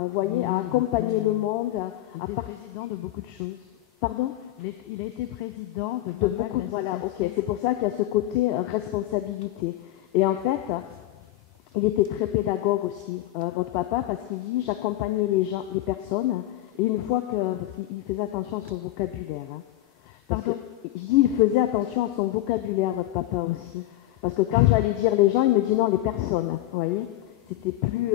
vous voyez, à accompagner le monde. Il était président de beaucoup de choses. Pardon? Il a été président de beaucoup. Voilà, ok. C'est pour ça qu'il y a ce côté responsabilité. Et en fait, il était très pédagogue aussi, votre papa, parce qu'il dit j'accompagnais les personnes, et une fois qu'il faisait attention à son vocabulaire. Hein. Pardon? Il dit il faisait attention à son vocabulaire, votre papa aussi. Parce que quand j'allais dire les gens, il me dit non, les personnes. Vous voyez? C'était plus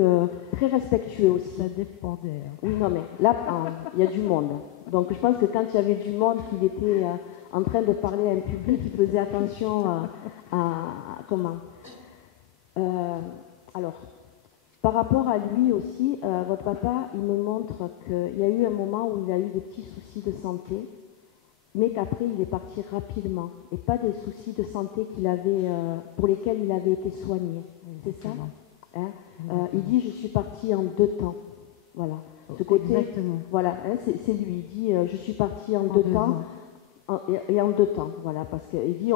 très respectueux aussi. Ça dépendait. Hein. Oui, non, mais là, il y a du monde. Donc je pense que quand il y avait du monde, qu'il était en train de parler à un public, il faisait attention comment alors, par rapport à lui aussi, votre papa, il me montre qu'il y a eu un moment où il a eu des petits soucis de santé, mais qu'après il est parti rapidement, et pas des soucis de santé qu'il avait, pour lesquels il avait été soigné. C'est ça? Hein? Il dit je suis parti en 2 temps. Voilà. Ce côté, exactement. Voilà, hein, c'est lui. Il dit je suis parti en 2 temps. Et en 2 temps, voilà, parce qu'il dit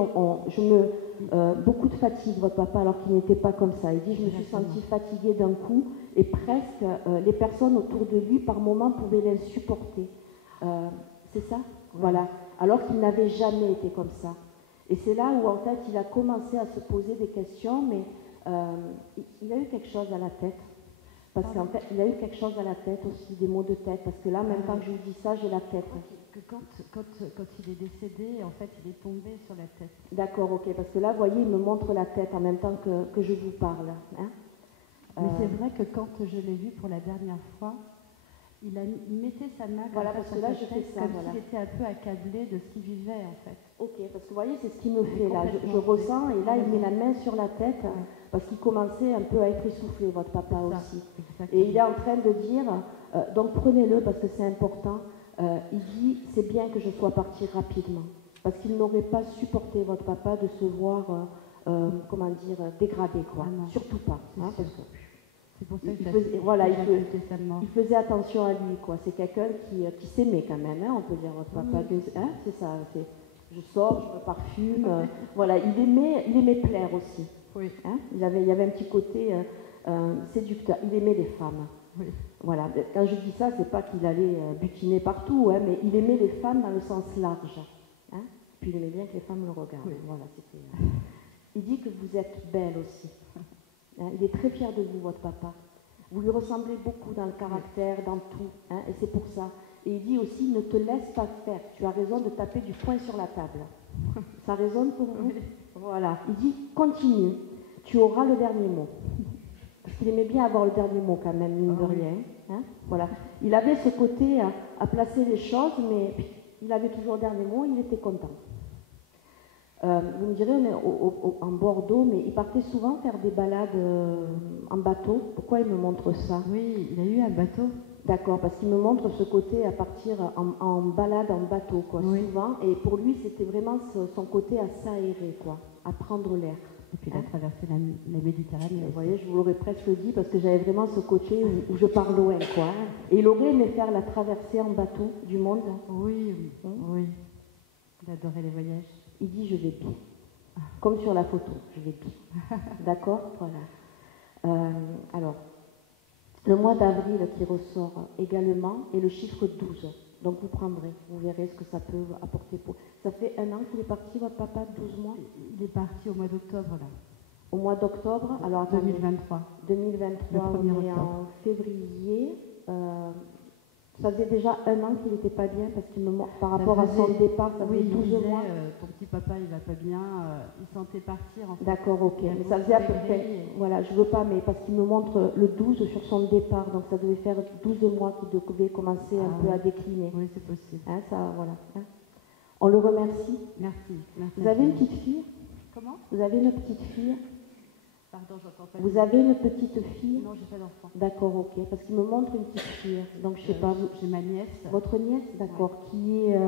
beaucoup de fatigue, votre papa, alors qu'il n'était pas comme ça. Il dit je me suis senti fatiguée d'un coup, et presque les personnes autour de lui, par moments, pouvaient l'insupporter. C'est ça? Voilà. Alors qu'il n'avait jamais été comme ça. Et c'est là où, en fait, il a commencé à se poser des questions, mais il a eu quelque chose à la tête. Parce qu'en fait, il a eu quelque chose à la tête aussi, des maux de tête. Parce que là, même quand je vous dis ça, j'ai la tête. Que quand il est décédé, en fait, il est tombé sur la tête. D'accord, ok. Parce que là, vous voyez, il me montre la tête en même temps que je vous parle. Hein. Mais c'est vrai que quand je l'ai vu pour la dernière fois, il mettait sa main voilà, parce que là, je fais ça, comme voilà. s'il était un peu accablé de ce qu'il vivait, en fait. Ok, parce que vous voyez, c'est ce qu'il me fait là. Je ressens, et là, il met la main sur la tête, parce qu'il commençait un peu à être essoufflé, votre papa aussi. Et il est en train de dire, donc prenez-le parce que c'est important, il dit, c'est bien que je sois parti rapidement. Parce qu'il n'aurait pas supporté, votre papa, de se voir, comment dire, dégradé, quoi. Surtout pas. Hein, parce que, c'est pour ça que il faisait attention à lui, quoi. C'est quelqu'un qui s'aimait quand même, hein, on peut dire, votre papa. Hein, c'est ça, je sors, je me parfume. Voilà, il aimait plaire aussi. Oui. Hein, il y avait un petit côté séducteur. Il aimait les femmes. Oui. Voilà. Quand je dis ça, c'est pas qu'il allait butiner partout, hein, mais il aimait les femmes dans le sens large. Hein. Puis il aimait bien que les femmes le regardent. Oui. Voilà, il dit que vous êtes belle aussi. Hein, il est très fier de vous, votre papa. Vous lui ressemblez beaucoup dans le caractère, dans tout. Hein, et c'est pour ça. Et il dit aussi, ne te laisse pas faire. Tu as raison de taper du poing sur la table. Ça résonne pour vous? Voilà. Il dit, continue. Tu auras le dernier mot. Parce qu'il aimait bien avoir le dernier mot quand même, mine de rien. Hein, voilà. Il avait ce côté à placer les choses, mais il avait toujours le dernier mot, il était content. Vous me direz, on est en Bordeaux, mais il partait souvent faire des balades en bateau. Pourquoi il me montre ça? Oui, il a eu un bateau. D'accord, parce qu'il me montre ce côté à partir en balade en bateau, quoi, souvent. Et pour lui, c'était vraiment son côté à s'aérer, quoi, à prendre l'air. Et puis il a traversé la Méditerranée. Vous voyez, je vous l'aurais presque dit, parce que j'avais vraiment ce côté où je pars loin, quoi. Et il aurait aimé faire la traversée en bateau du monde. Oui, oui. Il adorait les voyages. Il dit, je vais bien. Comme sur la photo, je vais bien. D'accord? Voilà. Alors, le mois d'avril qui ressort également est le chiffre 12. Donc vous prendrez, vous verrez ce que ça peut apporter pour... Ça fait 1 an qu'il est parti, votre papa, 12 mois? Il est parti au mois d'octobre, là. Au mois d'octobre? Alors attendez. 2023. 2023, on est en février. Ça faisait déjà 1 an qu'il n'était pas bien, parce qu'il me par rapport à son départ, ça faisait 12 mois. Ton petit papa, il va pas bien, il sentait partir en fait. D'accord, ok. Mais ça faisait à peu près... Voilà, je veux pas, mais parce qu'il me montre le 12 sur son départ, donc ça devait faire 12 mois qu'il devait commencer un peu à décliner. Oui, c'est possible. Hein, ça, voilà. Hein. On le remercie. Merci. Vous avez une petite fille? Comment? Vous avez une petite fille? Pardon, j'entends pas. Vous avez une petite fille? Non, j'ai pas d'enfant. D'accord, ok. Parce qu'il me montre une petite fille. Donc je sais pas. J'ai ma nièce. Votre nièce, d'accord. Qui est.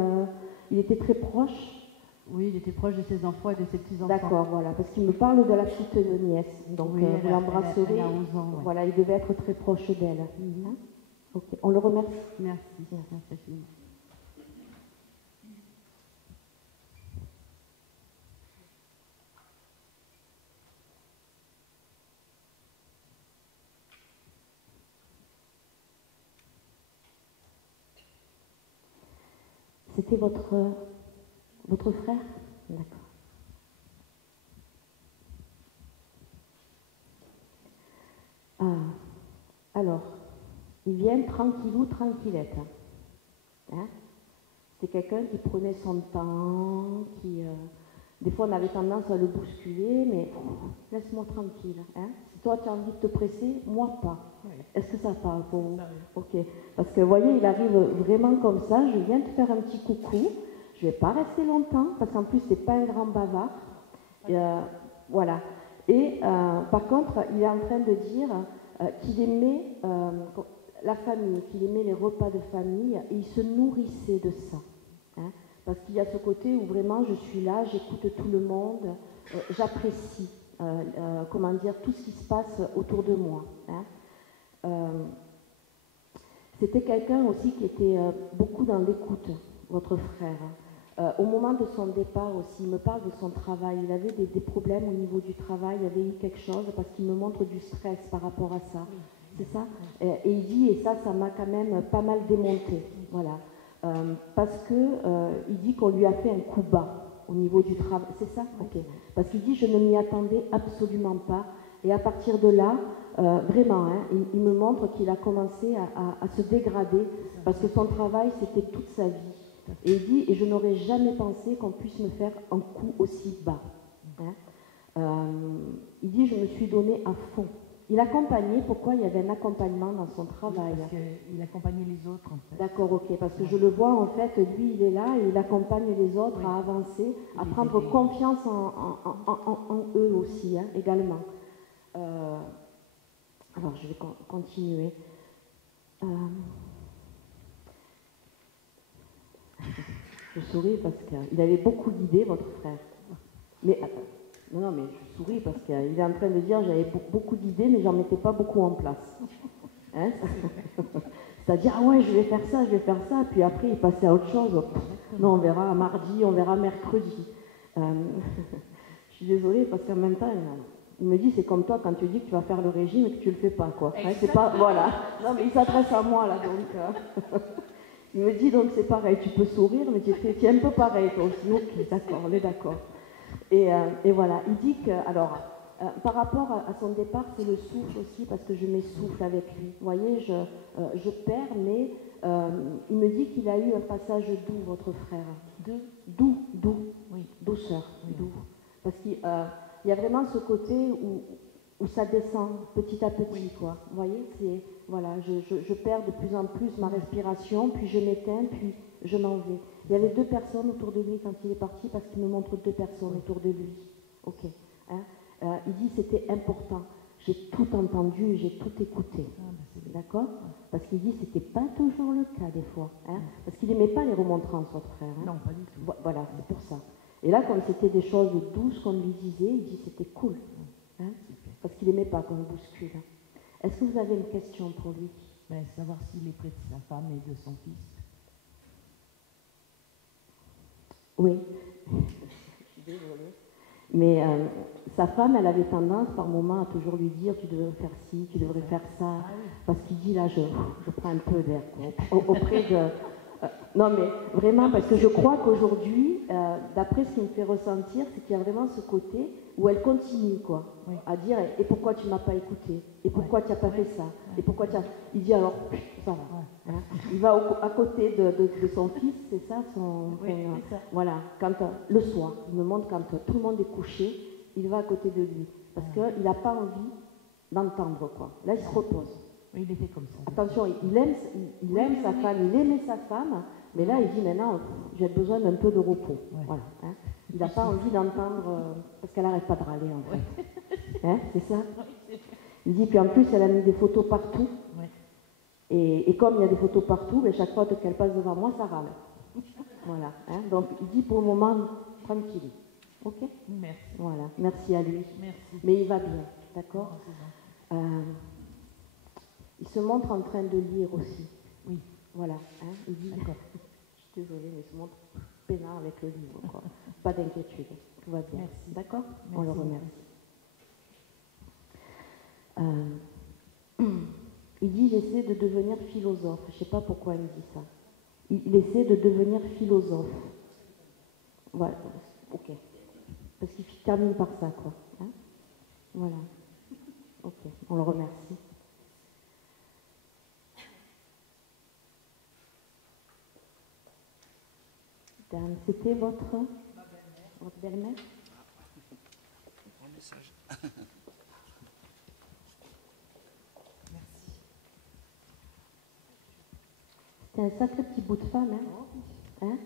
Il était très proche. Oui, il était proche de ses enfants et de ses petits-enfants. D'accord, voilà. Parce qu'il me parle de la petite nièce. Donc oui, vous l'embrasserez. Elle a 11 ans. Ouais. Voilà, il devait être très proche d'elle. Hein? Ok. On le remercie. Merci. Merci. C'était votre frère? D'accord. Ah, alors, ils viennent tranquillou, tranquillette. Hein? C'est quelqu'un qui prenait son temps, des fois on avait tendance à le bousculer, mais laisse-moi tranquille. Hein? Si toi tu as envie de te presser, moi pas. Oui. Est-ce que ça parle pour vous? Ça, oui. Ok. Parce que vous voyez, il arrive vraiment comme ça, je viens te faire un petit coucou, je ne vais pas rester longtemps, parce qu'en plus c'est pas un grand bavard. Voilà. Et par contre, il est en train de dire qu'il aimait la famille, qu'il aimait les repas de famille, et il se nourrissait de ça. Hein, parce qu'il y a ce côté où vraiment je suis là, j'écoute tout le monde, j'apprécie comment dire, tout ce qui se passe autour de moi. Hein. C'était quelqu'un aussi qui était beaucoup dans l'écoute, votre frère. Au moment de son départ aussi, il me parle de son travail. Il avait des problèmes au niveau du travail, il avait eu quelque chose parce qu'il me montre du stress par rapport à ça. C'est ça? Et il dit, et ça m'a quand même pas mal démonté. Voilà. Parce que il dit qu'on lui a fait un coup bas au niveau du travail. C'est ça? Ok. Parce qu'il dit, je ne m'y attendais absolument pas. Et à partir de là, vraiment, hein, il me montre qu'il a commencé à se dégrader parce que son travail, c'était toute sa vie. Et il dit, et je n'aurais jamais pensé qu'on puisse me faire un coup aussi bas. Hein. Il dit, je me suis donné à fond. Il accompagnait, pourquoi il y avait un accompagnement dans son travail? Parce qu'il accompagnait les autres, en fait. D'accord, ok, parce que je le vois, en fait, lui, il est là et il accompagne les autres à avancer, à prendre confiance en eux aussi, hein, également. Alors, je vais continuer. Je souris parce qu'il avait beaucoup d'idées, votre frère. Mais attends, non, mais je souris parce qu'il est en train de dire j'avais beaucoup d'idées, mais j'en mettais pas beaucoup en place. Hein? C'est-à-dire, ah ouais, je vais faire ça, puis après il passait à autre chose. Non, on verra mardi, on verra mercredi. Je suis désolée parce qu'en même temps, il me dit c'est comme toi quand tu dis que tu vas faire le régime et que tu le fais pas, quoi. Hein, c'est pas, voilà. Non, mais il s'adresse à moi là, donc. Il me dit donc c'est pareil, tu peux sourire, mais tu es un peu pareil toi aussi. Ok, d'accord, on est d'accord. Et voilà, il dit que, alors, par rapport à son départ, c'est le souffle aussi, parce que je m'essouffle avec lui. Vous voyez, je perds, mais il me dit qu'il a eu un passage doux, votre frère. Doux, oui. Douceur, oui. Doux. Parce qu'il y a vraiment ce côté où ça descend petit à petit, oui. Quoi. Vous voyez, c'est, voilà, je perds de plus en plus ma respiration, puis je m'éteins, puis je m'en vais. Il y avait 2 personnes autour de lui quand il est parti, parce qu'il me montre 2 personnes autour de lui. Ok. Hein. Il dit c'était important. J'ai tout entendu, j'ai tout écouté. D'accord? Parce qu'il dit c'était pas toujours le cas des fois. Hein. Parce qu'il n'aimait pas les remontrances, votre frère. Hein. Non, pas du tout. Voilà, c'est pour ça. Et là, comme c'était des choses douces qu'on lui disait, il dit c'était cool. Hein. Parce qu'il n'aimait pas qu'on le bouscule. Est-ce que vous avez une question pour lui? Savoir s'il est près de sa femme et de son fils. Oui. Je suis désolée. Mais sa femme, elle avait tendance par moments à toujours lui dire tu devrais faire ci, tu devrais faire ça. Parce qu'il dit là, je prends un peu d'air auprès de. Non mais vraiment, parce que je crois qu'aujourd'hui, d'après ce qui me fait ressentir, c'est qu'il y a vraiment ce côté où elle continue quoi, oui. À dire et pourquoi tu m'as pas écouté, et pourquoi tu n'as pas fait ça, et pourquoi tu as. Il dit alors, ça va. Hein. Il va à côté de son fils, c'est ça, voilà, quand le soir, il me montre quand tout le monde est couché, il va à côté de lui, parce qu'il n'a pas envie d'entendre quoi. Là, il se repose. Oui, il était comme ça. Attention, il aime sa femme, il aimait sa femme, mais là il dit maintenant j'ai besoin d'un peu de repos. Ouais. Voilà, hein. Il n'a pas envie d'entendre, parce qu'elle n'arrête pas de râler en fait. Hein, c'est ça? Il dit, puis en plus elle a mis des photos partout, et comme il y a des photos partout, mais chaque fois qu'elle passe devant moi, ça râle. Voilà, hein. Donc il dit pour le moment, tranquille. Ok? Merci. Voilà, merci à lui. Merci. Mais il va bien, d'accord? Il se montre en train de lire aussi. Oui. Voilà. Hein, il dit, je suis désolée, mais il se montre peinard avec le livre. Quoi. Pas d'inquiétude, tout va bien. D'accord? On le remercie. Il dit, j'essaie de devenir philosophe. Je ne sais pas pourquoi il me dit ça. il essaie de devenir philosophe. Voilà, ok. Parce qu'il termine par ça, quoi. Hein, voilà. Ok, on le remercie. C'était votre belle-mère? Bon message. C'était un sacré petit bout de femme, hein? Hein?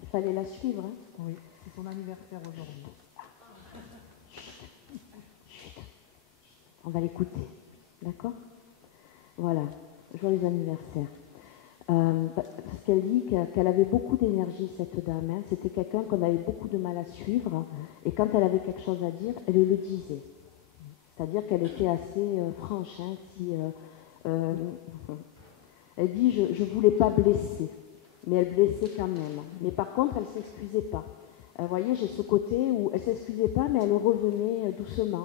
Il fallait la suivre. Hein? Oui, c'est son anniversaire aujourd'hui. On va l'écouter, d'accord? Voilà, joyeux anniversaire. Parce qu'elle dit qu'elle avait beaucoup d'énergie, cette dame. Hein. C'était quelqu'un qu'on avait beaucoup de mal à suivre. Et quand elle avait quelque chose à dire, elle le disait. C'est-à-dire qu'elle était assez franche. Hein, elle dit, je ne voulais pas blesser, mais elle blessait quand même. Mais par contre, elle ne s'excusait pas. Vous voyez, j'ai ce côté où elle ne s'excusait pas, mais elle revenait doucement.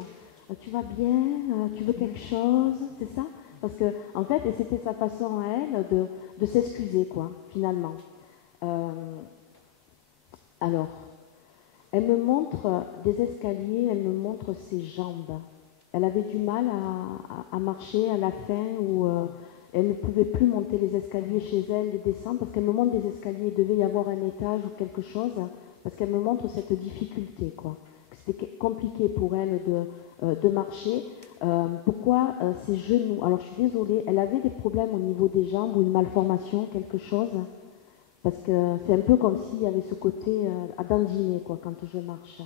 Tu vas bien? Tu veux quelque chose? C'est ça? Parce que, en fait, c'était sa façon à elle de s'excuser, quoi, finalement. Alors, elle me montre des escaliers, elle me montre ses jambes. Elle avait du mal à marcher à la fin où elle ne pouvait plus monter les escaliers chez elle, les descendre, parce qu'elle me montre des escaliers, il devait y avoir un étage ou quelque chose, parce qu'elle me montre cette difficulté, quoi. C'était compliqué pour elle de marcher. Pourquoi ses genoux? Alors je suis désolée, elle avait des problèmes au niveau des jambes ou une malformation, quelque chose, parce que c'est un peu comme s'il y avait ce côté à dandiner, quoi, quand je marche.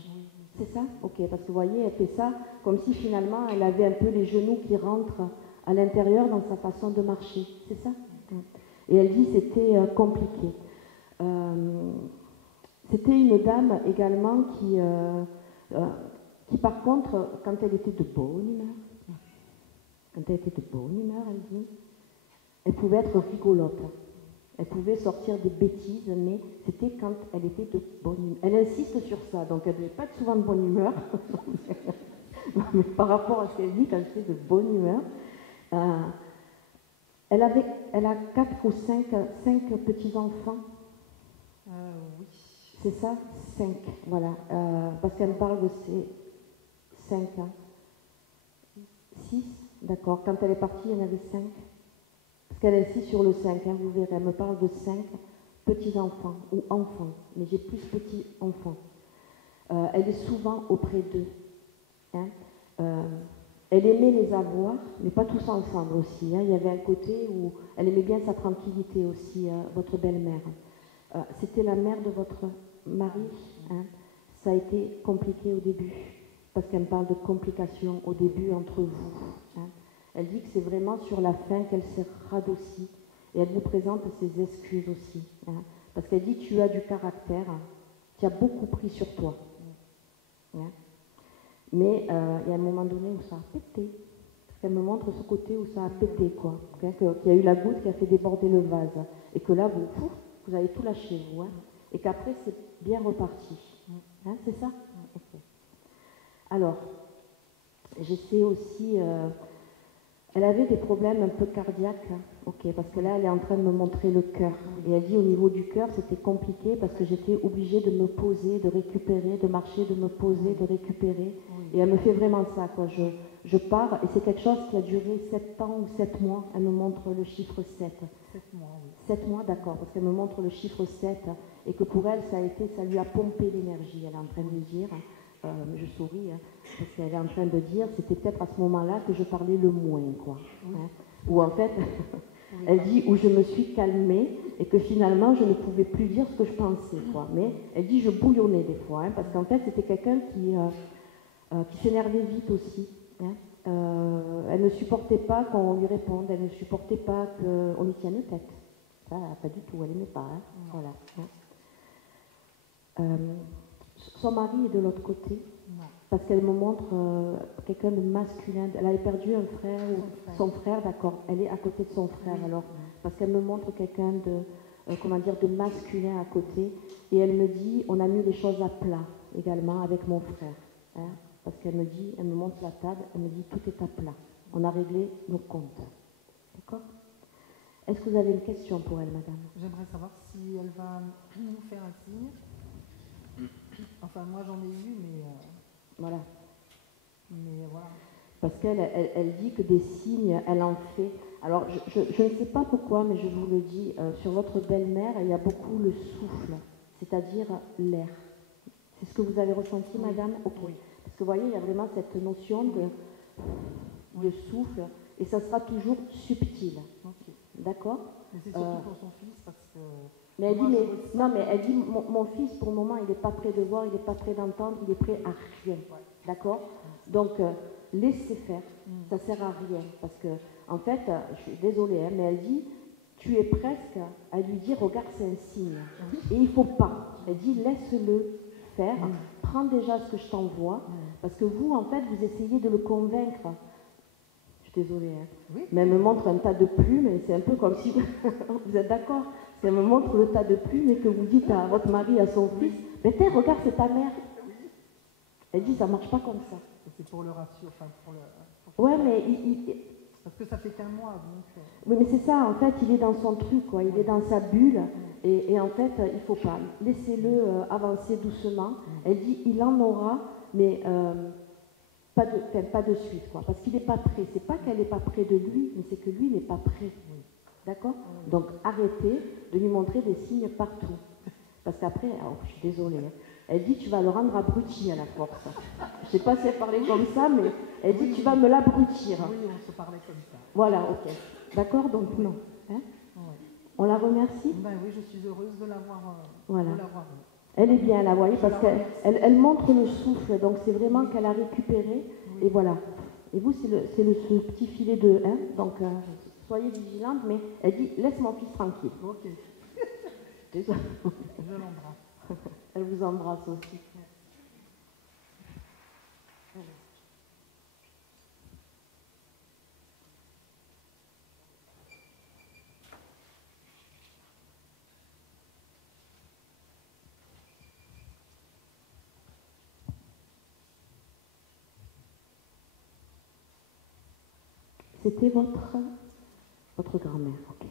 C'est ça? Ok, parce que vous voyez, elle fait ça comme si finalement elle avait un peu les genoux qui rentrent à l'intérieur dans sa façon de marcher. C'est ça? Et elle dit c'était compliqué. C'était une dame également qui par contre, quand elle était de bonne humeur, elle dit, elle pouvait être rigolote. Elle pouvait sortir des bêtises, mais c'était quand elle était de bonne humeur. Elle insiste sur ça, donc elle ne devait pas être souvent de bonne humeur. Mais par rapport à ce qu'elle dit, quand elle était de bonne humeur, elle a 4 ou 5 petits-enfants. Oui. C'est ça? 5, voilà. Parce qu'elle me parle de ces 5 ans. 6, d'accord. Quand elle est partie, il y en avait 5. Parce qu'elle insiste sur le 5, hein, vous verrez. Elle me parle de 5 petits-enfants, ou enfants, mais j'ai plus petits-enfants. Elle est souvent auprès d'eux. Hein. Elle aimait les avoir, mais pas tous ensemble aussi. Hein. Il y avait un côté où elle aimait bien sa tranquillité aussi, votre belle-mère. C'était la mère de votre mari. Hein. Ça a été compliqué au début, parce qu'elle me parle de complications au début entre vous. Hein. Elle dit que c'est vraiment sur la fin qu'elle s'est radoucie, et elle vous présente ses excuses aussi. Hein. Parce qu'elle dit, tu as du caractère, tu as beaucoup pris sur toi. Hein. Mais il y a un moment donné où ça a pété. Parce qu'elle me montre ce côté où ça a pété, quoi. Hein, qu'il y a eu la goutte qui a fait déborder le vase. Et que là, vous avez tout lâché, vous. Hein, et qu'après, c'est bien reparti. Hein, c'est ça? Okay. Alors, j'essaie aussi... elle avait des problèmes un peu cardiaques. Hein. Ok, parce que là, elle est en train de me montrer le cœur. Et elle dit, au niveau du cœur, c'était compliqué parce que j'étais obligée de me poser, de récupérer, de marcher, de me poser, de récupérer. Et elle me fait vraiment ça, quoi. Je pars, et c'est quelque chose qui a duré 7 ans ou 7 mois. Elle me montre le chiffre 7. 7 mois, oui. 7 mois, d'accord, parce qu'elle me montre le chiffre 7, et que pour elle, ça lui a pompé l'énergie. Elle est en train de dire, je souris, hein, parce qu'elle est en train de dire, c'était peut-être à ce moment-là que je parlais le moins, quoi. Hein, où en fait, elle dit, où je me suis calmée, et que finalement, je ne pouvais plus dire ce que je pensais, quoi. Mais elle dit, je bouillonnais des fois, hein, parce qu'en fait, c'était quelqu'un qui s'énervait vite aussi. Hein. Elle ne supportait pas qu'on lui réponde, elle ne supportait pas qu'on lui tienne tête. Ça, pas du tout, elle n'aimait pas. Hein. Voilà. Son mari est de l'autre côté, parce qu'elle me montre quelqu'un de masculin. Elle avait perdu un frère, son frère, d'accord. Elle est à côté de son frère, alors, parce qu'elle me montre quelqu'un de masculin à côté. Et elle me dit, on a mis les choses à plat également avec mon frère. Hein. Parce qu'elle me montre la table, elle me dit tout est à plat. On a réglé nos comptes. D'accord? Est-ce que vous avez une question pour elle, madame? J'aimerais savoir si elle va nous faire un signe. Enfin, moi j'en ai eu, Voilà. mais voilà. Parce qu'elle dit que des signes, elle en fait. Alors, je ne sais pas pourquoi, mais je vous le dis, sur votre belle-mère, il y a beaucoup le souffle, c'est-à-dire l'air. C'est ce que vous avez ressenti, Oui. madame? Ok. Oui. Parce que vous voyez, il y a vraiment cette notion de souffle, et ça sera toujours subtil. Ok. D'accord? Mais c'est surtout pour son fils parce que. Mais elle dit, moi, mais, je ressens- non, mais elle dit, mon fils, pour le moment, il n'est pas prêt de voir, il n'est pas prêt d'entendre, il est prêt à rien. D'accord? Donc, laissez faire, ça sert à rien. Parce que, en fait, je suis désolée, hein, mais elle dit, tu es presque à lui dire, regarde, c'est un signe. Et il ne faut pas. Elle dit, laisse-le faire, prends déjà ce que je t'envoie, parce que vous, en fait, vous essayez de le convaincre. Je suis désolée, hein. Oui. Mais elle me montre un tas de plumes, et c'est un peu comme si, vous êtes d'accord? Si elle me montre le tas de plumes et que vous dites à votre mari, à son fils, mais tiens, regarde, c'est ta mère. Elle dit, ça ne marche pas comme ça. C'est pour le ratio, enfin pour le. Ouais, mais Parce que ça fait qu'un mois, donc. oui, mais c'est ça, en fait, il est dans son truc, quoi. Il est dans sa bulle, et en fait, il ne faut pas. Laissez-le avancer doucement. Elle dit, il en aura, mais pas de suite, quoi. Parce qu'il n'est pas prêt. C'est pas qu'elle n'est pas près de lui, mais c'est que lui n'est pas prêt. D'accord? Donc, arrêtez de lui montrer des signes partout. Parce qu'après, alors, je suis désolée, hein. Elle dit, tu vas le rendre abruti à la force. Je ne sais pas si elle parlait comme ça, mais elle dit, tu vas me l'abrutir. Oui, on se parlait comme ça. Voilà, ok. D'accord? Donc, non. Hein? Ouais. On la remercie? Ben oui, je suis heureuse de l'avoir Voilà. vue. Elle est bien, là, vous voyez, Je parce la qu'elle remercie. elle montre le souffle, donc c'est vraiment qu'elle a récupéré, et voilà. Et vous, c'est ce petit filet de... Hein, donc, soyez vigilante, mais elle dit, laisse mon fils tranquille. Ok, Désolée. je l'embrasse. Elle vous embrasse aussi. C'était votre grand-mère, ok.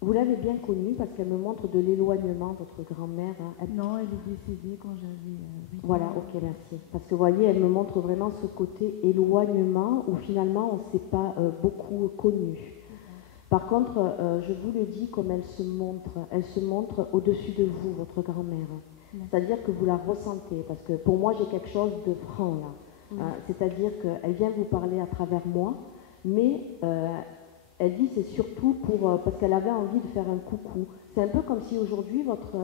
Vous l'avez bien connue parce qu'elle me montre de l'éloignement, votre grand-mère. Hein. Non, elle est décédée quand j'avais 8 Voilà, ans. ok, merci. Parce que vous voyez, elle me montre vraiment ce côté éloignement où finalement on ne s'est pas beaucoup connu. Par contre, je vous le dis comme elle se montre au-dessus de vous, votre grand-mère. C'est-à-dire que vous la ressentez, parce que pour moi j'ai quelque chose de franc là. Hein, c'est-à-dire qu'elle vient vous parler à travers moi, mais elle dit c'est surtout parce qu'elle avait envie de faire un coucou. C'est un peu comme si aujourd'hui votre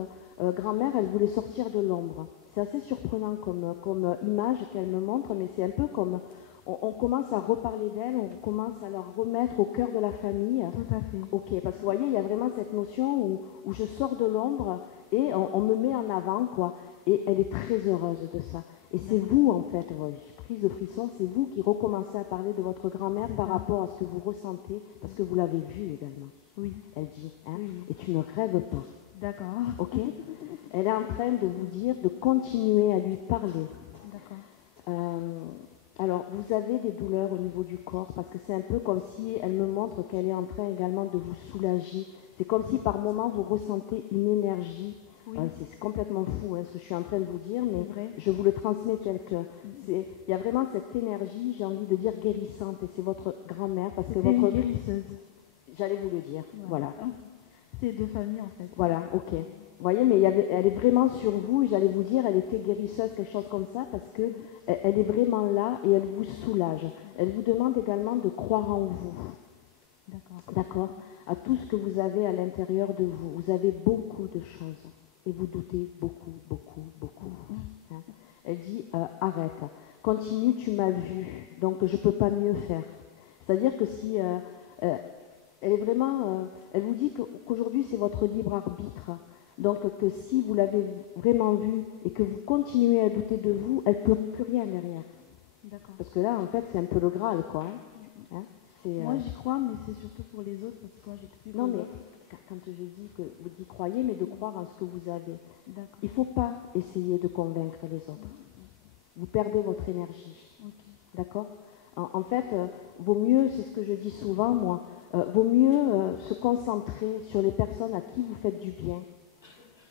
grand-mère elle voulait sortir de l'ombre. C'est assez surprenant comme image qu'elle me montre, mais c'est un peu comme on commence à reparler d'elle, on commence à la remettre au cœur de la famille. Tout à fait. Ok, parce que vous voyez, il y a vraiment cette notion où je sors de l'ombre et on me met en avant, quoi. Et elle est très heureuse de ça. Et c'est vous, en fait, je suis prise de frisson, c'est vous qui recommencez à parler de votre grand-mère par rapport à ce que vous ressentez, parce que vous l'avez vue également. Oui. Elle dit, hein, Oui. et tu ne rêves pas. D'accord. Ok? Elle est en train de vous dire de continuer à lui parler. D'accord. Alors, vous avez des douleurs au niveau du corps, parce que c'est un peu comme si elle me montre qu'elle est en train également de vous soulager. C'est comme si par moment vous ressentez une énergie. Oui. C'est complètement fou hein, ce que je suis en train de vous dire, mais C'est vrai. je vous le transmets tel que. Il y a vraiment cette énergie, j'ai envie de dire guérissante, et c'est votre grand-mère, parce que C'était une votre. guérisseuse. J'allais vous le dire, voilà. C'est de famille en fait. Voilà, ok. Vous voyez, mais elle est vraiment sur vous, et j'allais vous dire, elle était guérisseuse, quelque chose comme ça, parce que elle est vraiment là et elle vous soulage. Elle vous demande également de croire en vous. D'accord. D'accord? À tout ce que vous avez à l'intérieur de vous. Vous avez beaucoup de choses. Et vous doutez beaucoup, beaucoup, beaucoup. Hein? Elle dit, arrête. Continue, tu m'as vu. Donc, je ne peux pas mieux faire. C'est-à-dire que si... elle est vraiment... elle vous dit qu'aujourd'hui, c'est votre libre arbitre. Donc, que si vous l'avez vraiment vu et que vous continuez à douter de vous, elle ne peut plus rien derrière. D'accord. Parce que là, en fait, c'est un peu le Graal, quoi. Hein? Moi j'y crois, mais c'est surtout pour les autres parce que quand j'ai cru. Non, mais quand je dis que vous y croyez, mais de croire en ce que vous avez. D'accord. Il ne faut pas essayer de convaincre les autres. Vous perdez votre énergie. Ok. D'accord? En fait, vaut mieux, c'est ce que je dis souvent moi, vaut mieux se concentrer sur les personnes à qui vous faites du bien,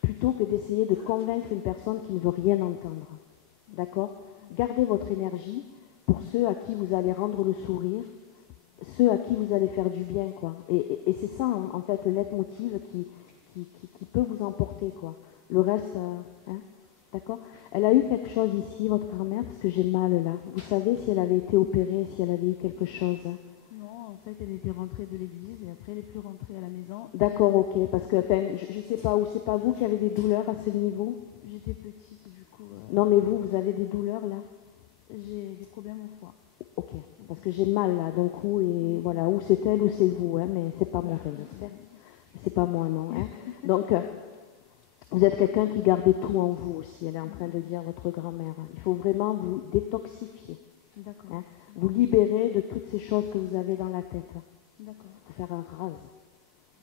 plutôt que d'essayer de convaincre une personne qui ne veut rien entendre. D'accord? Gardez votre énergie pour ceux à qui vous allez rendre le sourire, ceux à qui vous allez faire du bien, quoi. Et c'est ça, en fait, le leitmotiv qui peut vous emporter, quoi. Le reste, hein, d'accord? Elle a eu quelque chose ici, votre grand-mère, parce que j'ai mal là. Vous savez si elle avait été opérée, si elle avait eu quelque chose? Non, en fait, elle était rentrée de l'église et après elle n'est plus rentrée à la maison. D'accord, ok, parce que enfin, je ne sais pas où, c'est pas vous qui avez des douleurs à ce niveau? J'étais petite, du coup. Non, mais vous avez des douleurs là? J'ai des problèmes au foie. Ok, parce que j'ai mal là d'un coup et voilà, ou c'est elle ou c'est vous, hein, mais c'est pas moi, enfin, j'espère. C'est pas moi, non. Hein. Donc, vous êtes quelqu'un qui gardait tout en vous aussi, elle est en train de dire votre grand-mère. Il faut vraiment vous détoxifier, D'accord. hein, vous libérer de toutes ces choses que vous avez dans la tête. D'accord. Il faut faire un rase.